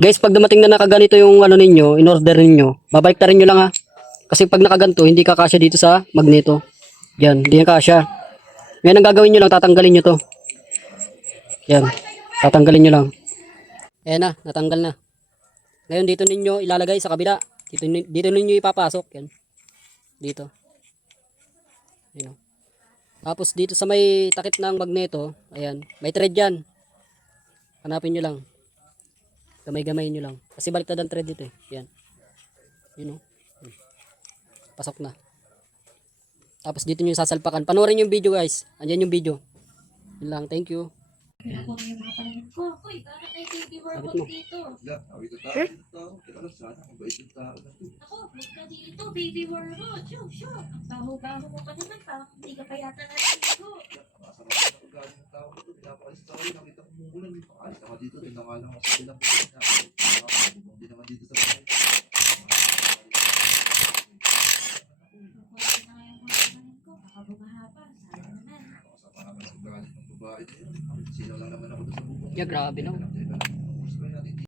Guys, pag dumating na nakaganito yung ano ninyo, in order ninyo, babalik na rin nyo lang ha. Kasi pag nakaganto, hindi kakasya dito sa magneto. Yan, hindi yan kasya. Ngayon ang gagawin nyo lang, tatanggalin nyo to. Yan, tatanggalin nyo lang. Ayan na, natanggal na. Ngayon dito ninyo ilalagay sa kabila. Dito ninyo ipapasok. Yan, dito. Yan, o. Tapos dito sa may takip ng magneto, ayan, may thread yan. Hanapin nyo lang. Gamay-gamay nyo lang. Kasi baliktad ang thread dito eh. Yan. Yun o. Pasok na. Tapos dito nyo sasalpakan. Panoorin yung video guys. Andyan yung video. Yun lang. Thank you. Ako na yung mga panahon ko. Uy, bakit may baby Sabit workbook mo. dito? Ako, magka dito, baby workbook. Sure. Ang baho-baho mo pa naman. Parang hindi ka pa yata naliligo. Ako na yung mga panahon ko. Baka bumaha pa. Sana naman. Yeah, grabe no.